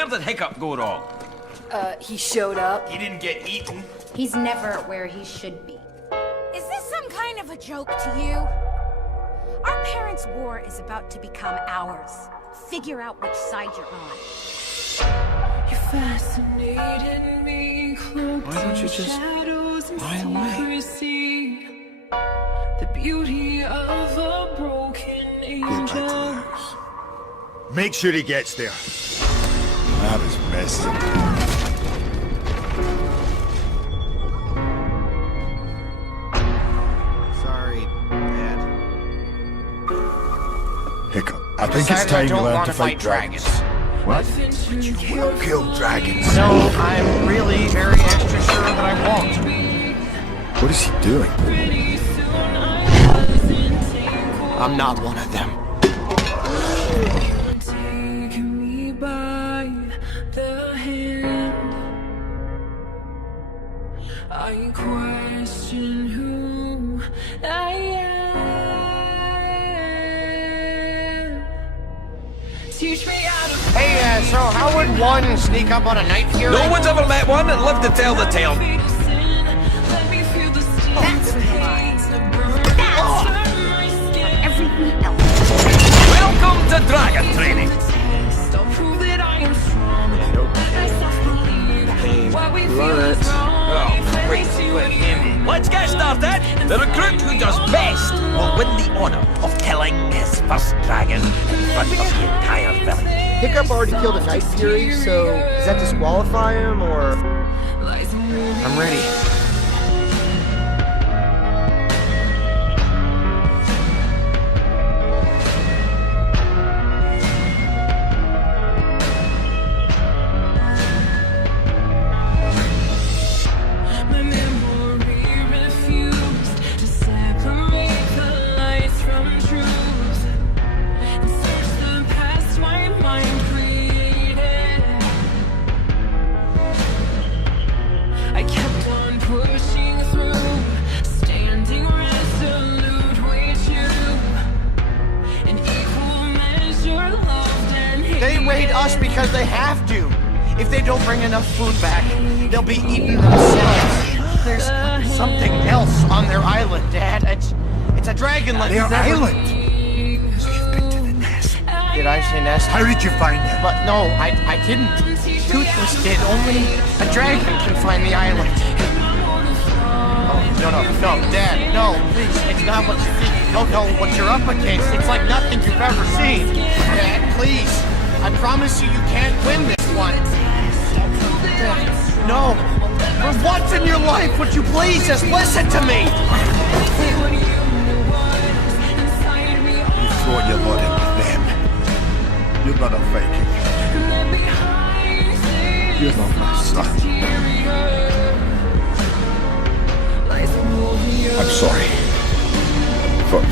Where did Hiccup go wrong? He showed up. He didn't get eaten. He's never where he should be. Is this some kind of a joke to you? Our parents' war is about to become ours. Figure out which side you're on. You fascinated me, cloaked Why don't you in just shadows and fly away? secrecy. The beauty of a broken Get back to angel. the house. Make sure he gets there. That is messy. Sorry, Dad. Hiccup, I think it's time you learn to fight dragons. What? You will kill dragons. No, I'm really very extra sure that I won't. What is he doing? I'm not one of them. Take me by the hand. I question who I am. Teach me how to Hey, so how would one sneak up on a night hero? No one's ever met one and lived to tell the tale. Let me feel the sting. That's right. That's Everything else. Welcome to Dragon Training. I'll prove that I am strong. I self-believe what we feel is wrong. Oh, wait, let's get started. The recruit who does best will win the honor of killing his first dragon in front of the entire village. Hiccup already killed a Night Fury, so does that disqualify him, or...? I'm ready. My memory refused to separate the lies from truth. And search the past my mind created. I kept on pushing through, standing resolute with you. An equal measure loved and hated. They raid us because they have to. If they don't bring enough food back, they'll be eaten themselves. There's something else on their island, Dad. It's a dragon like Their never- island. So you've been to the nest. Did I say nest? How did you find it? But no, I didn't. Toothless did. Only a dragon can find the island. Oh, no, Dad, no, please. It's not what you think. You don't know what you're up against. It's like nothing you've ever seen. Dad, please. I promise you, you can't win this one. Dad, no. For once in your life, would you please just listen to me? You throw your lot in with them. You're not a Viking. You're not my son. I'm sorry.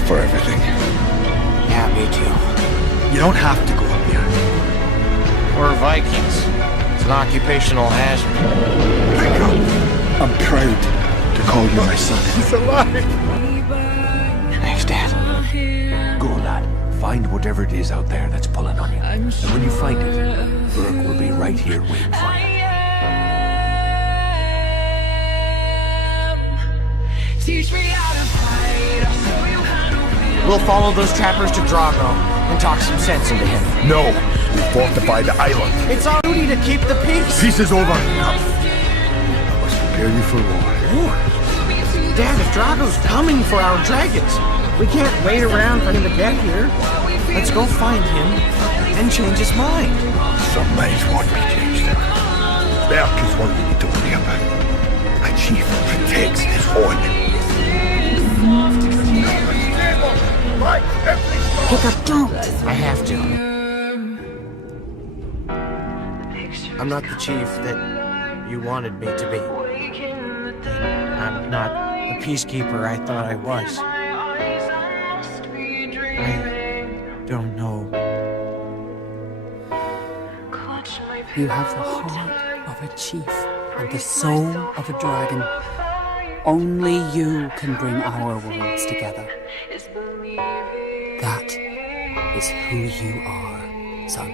For everything. Yeah, me too. You don't have to go up here. We're Vikings. It's an occupational hazard. Hiccup, I'm proud to call you my son. He's alive. Thanks, Dad. Go, lad. Find whatever it is out there that's pulling on you. And when you find it, Burke will be right here waiting for you. Teach me how to fight. I'll show you how to win. We'll follow those trappers to Drago and talk some sense into him. No, we fortify the island. It's our duty to keep the peace. Peace is over. Hiccup. I must prepare you for war. War? Dad, if Drago's coming for our dragons, we can't wait around for him to get here. Let's go find him and change his mind. Some minds won't be changed. Berk is what we need to worry about. A chief protects his own. Hiccup, don't. I have to. I'm not the chief that you wanted me to be. I'm not the peacekeeper I thought I was. I don't know. You have the heart of a chief and the soul of a dragon. Only you can bring our worlds together. That is who you are, son.